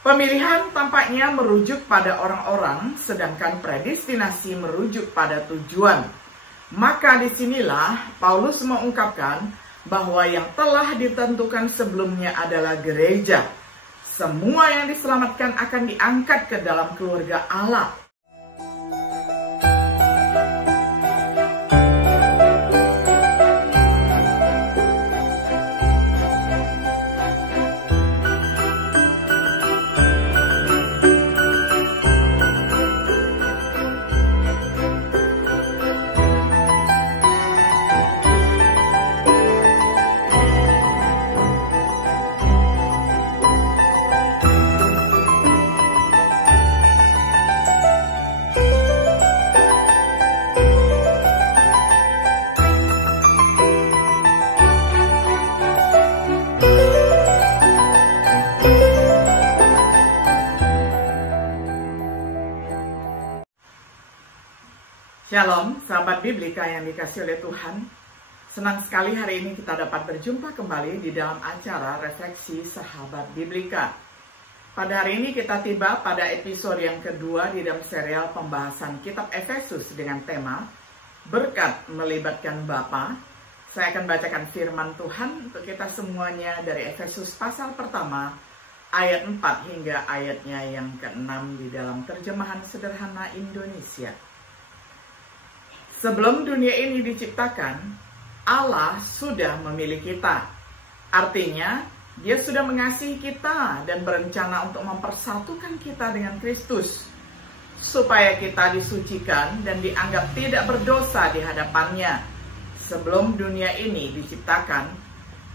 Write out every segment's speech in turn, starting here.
Pemilihan tampaknya merujuk pada orang-orang, sedangkan predestinasi merujuk pada tujuan. Maka disinilah Paulus mengungkapkan bahwa yang telah ditentukan sebelumnya adalah gereja. Semua yang diselamatkan akan diangkat ke dalam keluarga Allah. Shalom, sahabat Biblika yang dikasih oleh Tuhan. Senang sekali hari ini kita dapat berjumpa kembali di dalam acara Refleksi Sahabat Biblika. Pada hari ini kita tiba pada episode yang kedua di dalam serial pembahasan kitab Efesus dengan tema Berkat Melibatkan Bapa. Saya akan bacakan firman Tuhan untuk kita semuanya dari Efesus pasal pertama ayat 4 hingga ayatnya yang ke-6 di dalam terjemahan sederhana Indonesia. Sebelum dunia ini diciptakan, Allah sudah memilih kita. Artinya, Dia sudah mengasihi kita dan berencana untuk mempersatukan kita dengan Kristus, supaya kita disucikan dan dianggap tidak berdosa di hadapannya. Sebelum dunia ini diciptakan,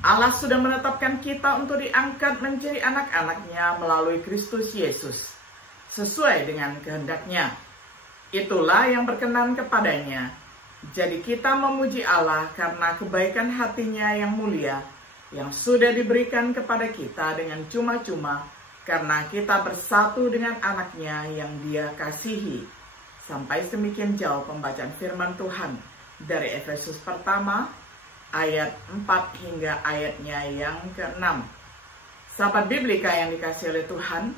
Allah sudah menetapkan kita untuk diangkat menjadi anak-anaknya melalui Kristus Yesus, sesuai dengan kehendaknya. Itulah yang berkenan kepadanya. Jadi kita memuji Allah karena kebaikan hatinya yang mulia, yang sudah diberikan kepada kita dengan cuma-cuma, karena kita bersatu dengan anaknya yang Dia kasihi. Sampai semikian jauh pembacaan firman Tuhan dari Efesus pertama, ayat 4 hingga ayatnya yang ke-6. Sahabat Biblika yang dikasih oleh Tuhan,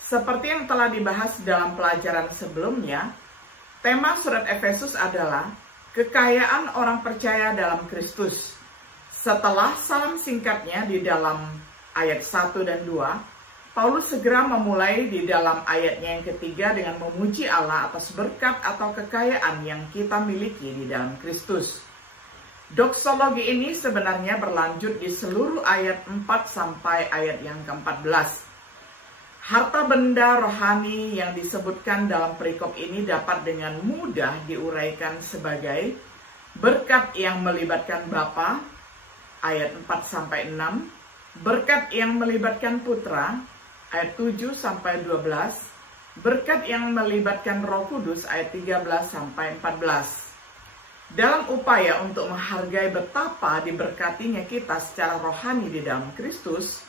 seperti yang telah dibahas dalam pelajaran sebelumnya, tema surat Efesus adalah kekayaan orang percaya dalam Kristus. Setelah salam singkatnya di dalam ayat 1 dan 2, Paulus segera memulai di dalam ayatnya yang ketiga dengan memuji Allah atas berkat atau kekayaan yang kita miliki di dalam Kristus. Doksologi ini sebenarnya berlanjut di seluruh ayat 4 sampai ayat yang ke-14. Harta benda rohani yang disebutkan dalam perikop ini dapat dengan mudah diuraikan sebagai berkat yang melibatkan Bapa, ayat 4 sampai 6, berkat yang melibatkan Putra, ayat 7 sampai 12, berkat yang melibatkan Roh Kudus, ayat 13 sampai 14. Dalam upaya untuk menghargai betapa diberkatinya kita secara rohani di dalam Kristus,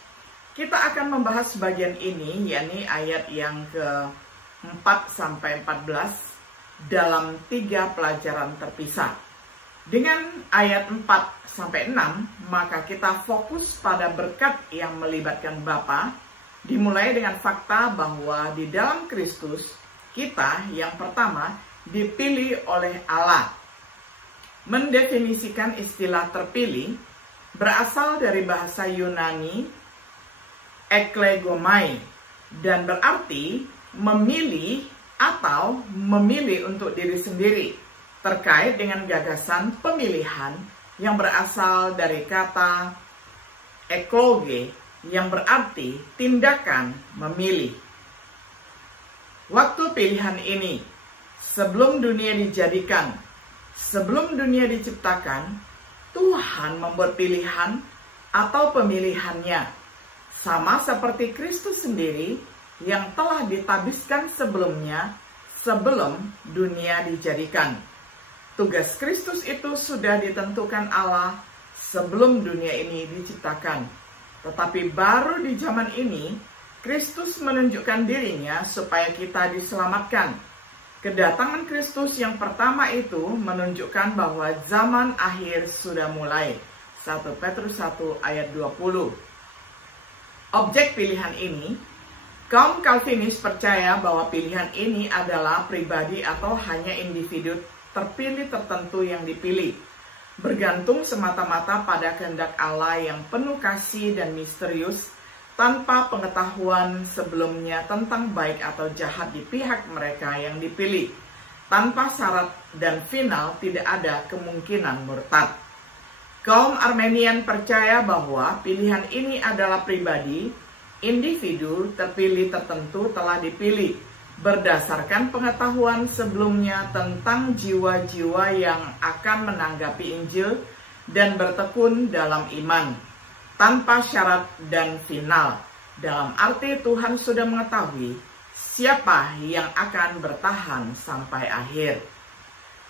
kita akan membahas bagian ini, yakni ayat yang ke-4 sampai 14 dalam 3 pelajaran terpisah. Dengan ayat 4 sampai 6, maka kita fokus pada berkat yang melibatkan Bapa, dimulai dengan fakta bahwa di dalam Kristus, kita yang pertama dipilih oleh Allah. Mendefinisikan istilah terpilih berasal dari bahasa Yunani eklegomai, dan berarti memilih atau memilih untuk diri sendiri, terkait dengan gagasan pemilihan yang berasal dari kata ekloge yang berarti tindakan memilih. Waktu pilihan ini, sebelum dunia dijadikan, sebelum dunia diciptakan, Tuhan membuat pilihan atau pemilihannya, sama seperti Kristus sendiri yang telah ditabiskan sebelumnya, sebelum dunia dijadikan. Tugas Kristus itu sudah ditentukan Allah sebelum dunia ini diciptakan. Tetapi baru di zaman ini, Kristus menunjukkan dirinya supaya kita diselamatkan. Kedatangan Kristus yang pertama itu menunjukkan bahwa zaman akhir sudah mulai. 1 Petrus 1 ayat 20. Objek pilihan ini Kaum Calvinis percaya bahwa pilihan ini adalah pribadi atau hanya individu terpilih tertentu yang dipilih, bergantung semata-mata pada kehendak Allah yang penuh kasih dan misterius, tanpa pengetahuan sebelumnya tentang baik atau jahat di pihak mereka yang dipilih. Tanpa syarat dan final, tidak ada kemungkinan murtad. Kaum Armenian percaya bahwa pilihan ini adalah pribadi, individu terpilih tertentu telah dipilih berdasarkan pengetahuan sebelumnya tentang jiwa-jiwa yang akan menanggapi Injil dan bertekun dalam iman, tanpa syarat dan final. Dalam arti Tuhan sudah mengetahui siapa yang akan bertahan sampai akhir.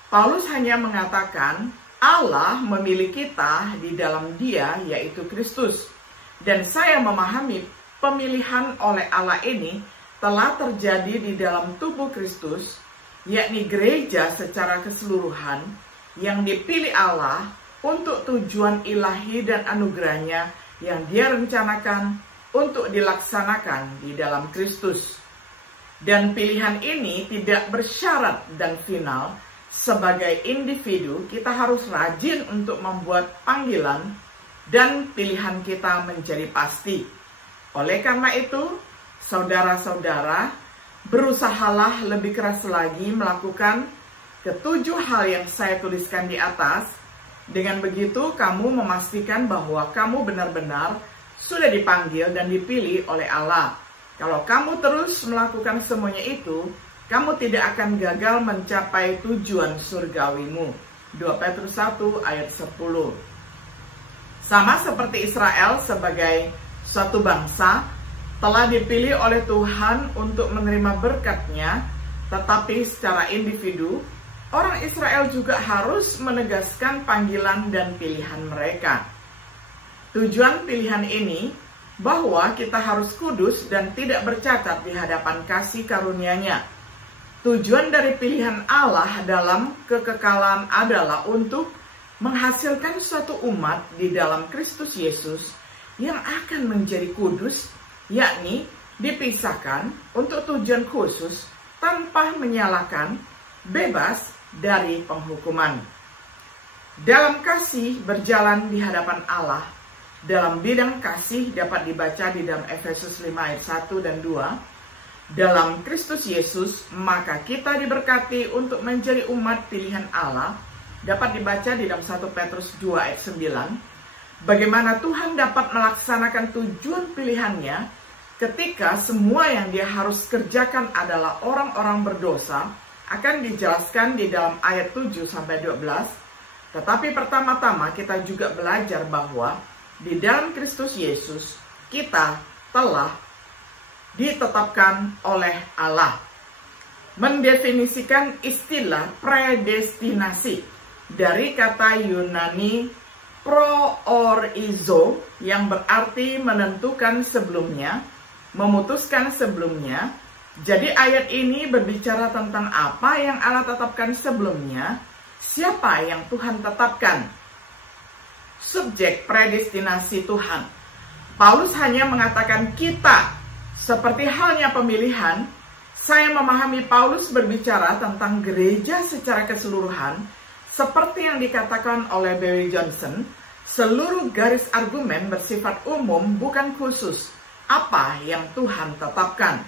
Paulus hanya mengatakan Allah memilih kita di dalam Dia, yaitu Kristus. Dan saya memahami pemilihan oleh Allah ini telah terjadi di dalam tubuh Kristus, yakni gereja secara keseluruhan yang dipilih Allah untuk tujuan ilahi dan anugerahnya yang Dia rencanakan untuk dilaksanakan di dalam Kristus. Dan pilihan ini tidak bersyarat dan final. Sebagai individu, kita harus rajin untuk membuat panggilan dan pilihan kita menjadi pasti. Oleh karena itu, saudara-saudara, berusahalah lebih keras lagi melakukan ketujuh hal yang saya tuliskan di atas. Dengan begitu, kamu memastikan bahwa kamu benar-benar sudah dipanggil dan dipilih oleh Allah. Kalau kamu terus melakukan semuanya itu, kamu tidak akan gagal mencapai tujuan surgawimu. 2 Petrus 1 ayat 10. Sama seperti Israel sebagai suatu bangsa telah dipilih oleh Tuhan untuk menerima berkat-Nya, tetapi secara individu, orang Israel juga harus menegaskan panggilan dan pilihan mereka. Tujuan pilihan ini bahwa kita harus kudus dan tidak bercacat di hadapan kasih karunia-Nya. Tujuan dari pilihan Allah dalam kekekalan adalah untuk menghasilkan suatu umat di dalam Kristus Yesus yang akan menjadi kudus, yakni dipisahkan untuk tujuan khusus tanpa menyalahkan, bebas dari penghukuman. Dalam kasih berjalan di hadapan Allah, dalam bidang kasih dapat dibaca di dalam Efesus 5 ayat 1 dan 2. Dalam Kristus Yesus, maka kita diberkati untuk menjadi umat pilihan Allah, dapat dibaca di dalam 1 Petrus 2 ayat 9. Bagaimana Tuhan dapat melaksanakan tujuan pilihannya ketika semua yang Dia harus kerjakan adalah orang-orang berdosa, akan dijelaskan di dalam ayat 7-12. Tetapi pertama-tama kita juga belajar bahwa di dalam Kristus Yesus kita telah ditetapkan oleh Allah. Mendefinisikan istilah predestinasi dari kata Yunani proorizo yang berarti menentukan sebelumnya, memutuskan sebelumnya. Jadi ayat ini berbicara tentang apa yang Allah tetapkan sebelumnya, siapa yang Tuhan tetapkan. Subjek predestinasi Tuhan. Paulus hanya mengatakan kita. Seperti halnya pemilihan, saya memahami Paulus berbicara tentang gereja secara keseluruhan, seperti yang dikatakan oleh Barry Johnson, seluruh garis argumen bersifat umum bukan khusus, apa yang Tuhan tetapkan.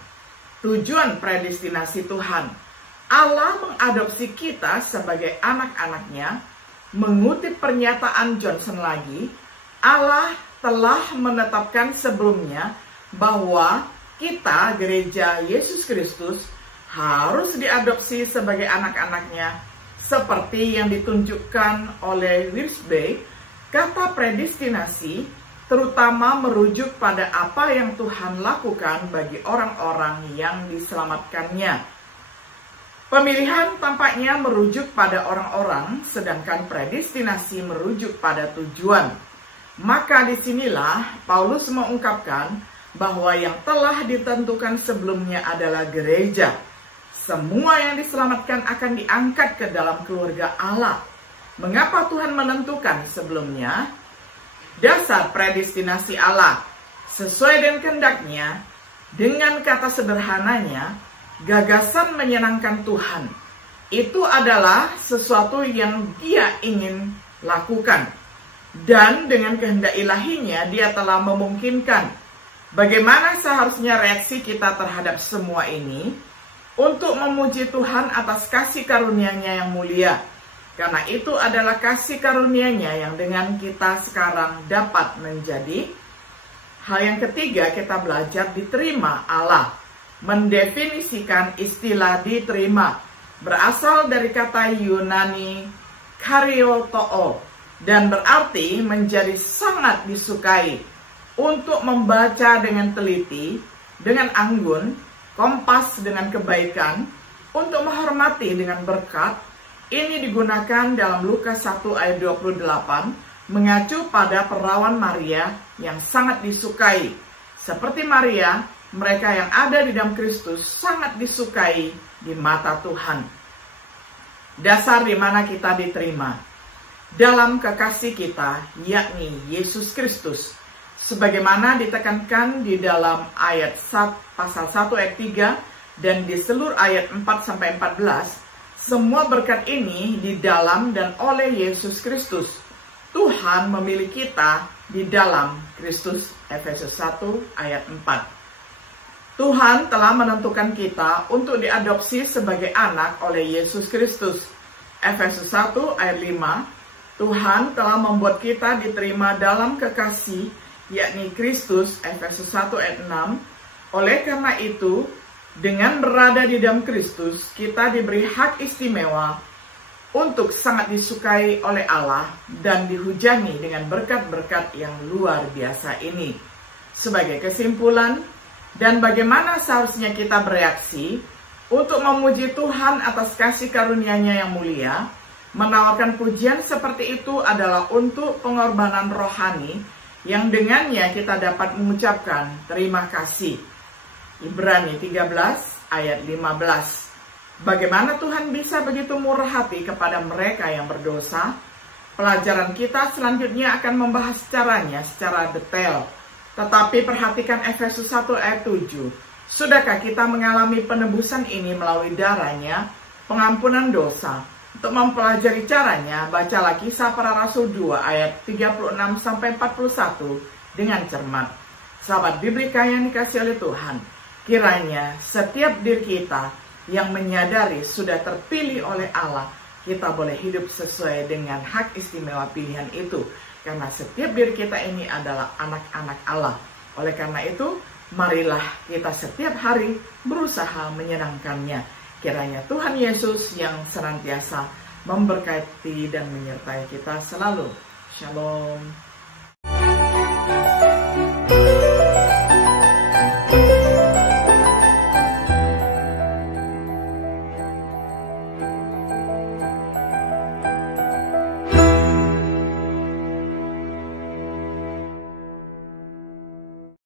Tujuan predestinasi Tuhan, Allah mengadopsi kita sebagai anak-anaknya. Mengutip pernyataan Johnson lagi, Allah telah menetapkan sebelumnya bahwa kita, gereja Yesus Kristus, harus diadopsi sebagai anak-anaknya, seperti yang ditunjukkan oleh Wiersbe. Kata predestinasi terutama merujuk pada apa yang Tuhan lakukan bagi orang-orang yang diselamatkannya. Pemilihan tampaknya merujuk pada orang-orang, sedangkan predestinasi merujuk pada tujuan. Maka disinilah Paulus mengungkapkan bahwa yang telah ditentukan sebelumnya adalah gereja. Semua yang diselamatkan akan diangkat ke dalam keluarga Allah. Mengapa Tuhan menentukan sebelumnya? Dasar predestinasi Allah. Sesuai dengan kehendaknya, Dengan kata sederhananya, gagasan menyenangkan Tuhan itu adalah sesuatu yang Dia ingin lakukan. Dan dengan kehendak ilahinya, Dia telah memungkinkan bagaimana seharusnya reaksi kita terhadap semua ini untuk memuji Tuhan atas kasih karunia-Nya yang mulia. Karena itu adalah kasih karunia-Nya yang dengan kita sekarang dapat menjadi. Hal yang ketiga, kita belajar diterima Allah. Mendefinisikan istilah diterima berasal dari kata Yunani kariotoo dan berarti menjadi sangat disukai, untuk membaca dengan teliti, dengan anggun, kompas dengan kebaikan, untuk menghormati dengan berkat. Ini digunakan dalam Lukas 1 ayat 28, mengacu pada perawan Maria yang sangat disukai. Seperti Maria, mereka yang ada di dalam Kristus sangat disukai di mata Tuhan. Dasar di mana kita diterima dalam kekasih kita, yakni Yesus Kristus. Sebagaimana ditekankan di dalam ayat pasal 1 ayat 3 dan di seluruh ayat 4-14, semua berkat ini di dalam dan oleh Yesus Kristus. Tuhan memilih kita di dalam Kristus. Efesus 1 ayat 4. Tuhan telah menentukan kita untuk diadopsi sebagai anak oleh Yesus Kristus. Efesus 1 ayat 5. Tuhan telah membuat kita diterima dalam kekasih, yakni Kristus. Efesus 1 ayat 6. Oleh karena itu, dengan berada di dalam Kristus, kita diberi hak istimewa untuk sangat disukai oleh Allah dan dihujani dengan berkat-berkat yang luar biasa ini. Sebagai kesimpulan, dan bagaimana seharusnya kita bereaksi untuk memuji Tuhan atas kasih karunia-Nya yang mulia, menawarkan pujian seperti itu adalah untuk pengorbanan rohani yang dengannya kita dapat mengucapkan terima kasih. Ibrani 13 ayat 15. Bagaimana Tuhan bisa begitu murah hati kepada mereka yang berdosa? Pelajaran kita selanjutnya akan membahas caranya secara detail. Tetapi perhatikan Efesus 1 ayat 7. Sudahkah kita mengalami penebusan ini melalui darahnya, pengampunan dosa? Untuk mempelajari caranya, bacalah Kisah Para Rasul 2 ayat 36-41 dengan cermat. Sahabat Biblika yang dikasihi oleh Tuhan, kiranya setiap diri kita yang menyadari sudah terpilih oleh Allah, kita boleh hidup sesuai dengan hak istimewa pilihan itu. Karena setiap diri kita ini adalah anak-anak Allah. Oleh karena itu, marilah kita setiap hari berusaha menyenangkannya. Kiranya Tuhan Yesus yang senantiasa memberkati dan menyertai kita selalu. Shalom.